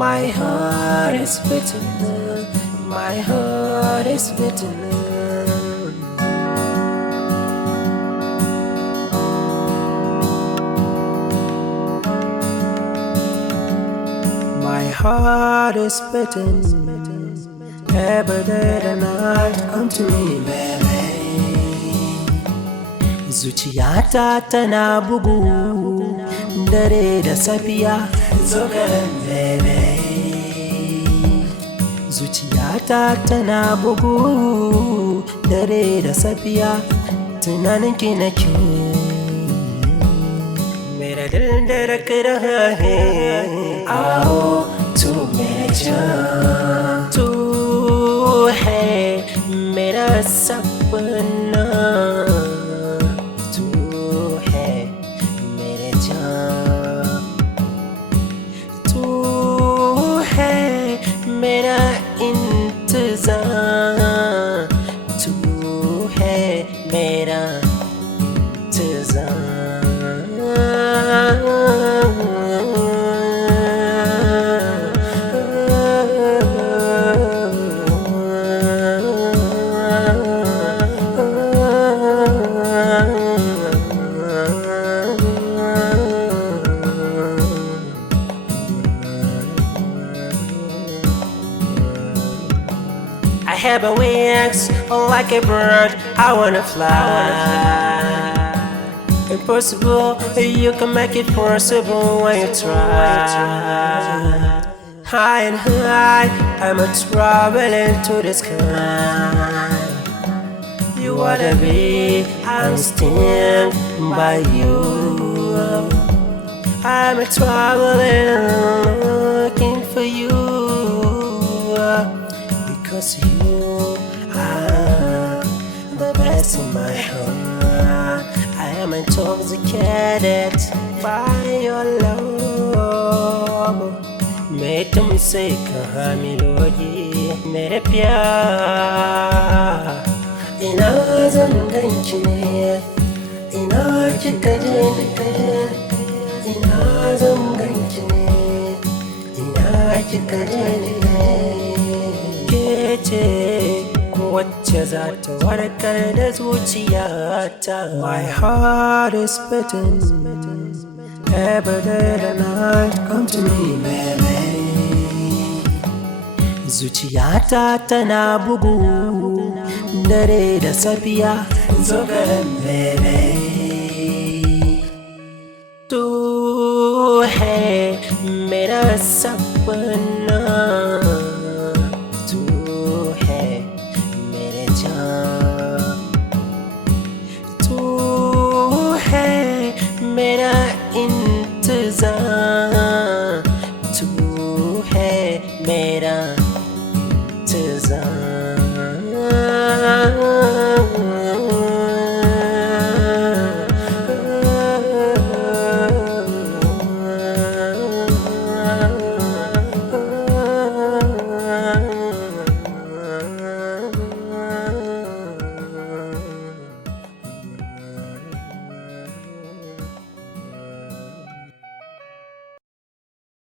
My heart is beating, my heart is beating. My heart is beating every day and night. Come to me, baby. Zuciyata tana bugu dare da safiya. Zo garin, baby. Zuciyata tana bugu dare da safiya. Tunaninki nake. मेरा दिल धड़क रहा है, आओ तू मेरे जान, तू है मेरा सपना, तू है मेरे जान, तू है मेरा इंतज़ार, तू है मेरा इंतज़ार. I have a wings like a bird. I wanna fly. Impossible, you can make it possible when you try. High and high, I'm traveling to the sky. You wanna be, I'm staying by you. I'm traveling, looking for you. Because you are the best in my heart. I am intoxicated by your love. मैं तुमसे कहाँ मिलोगी मेरे प्यार. Ina zan ganki ne, ina kika je ne, ina zan ganki ne, ina kika je ne. Ke wacce za ta warkar da zuciyata. My heart is beating every day and night. Come to me, baby. Zuciyata tana bugu dare da safiya. Zo garin, baby. Tu hai mera sapna, मेरा इंतज़ार, तू है मेरा इंतज़ार.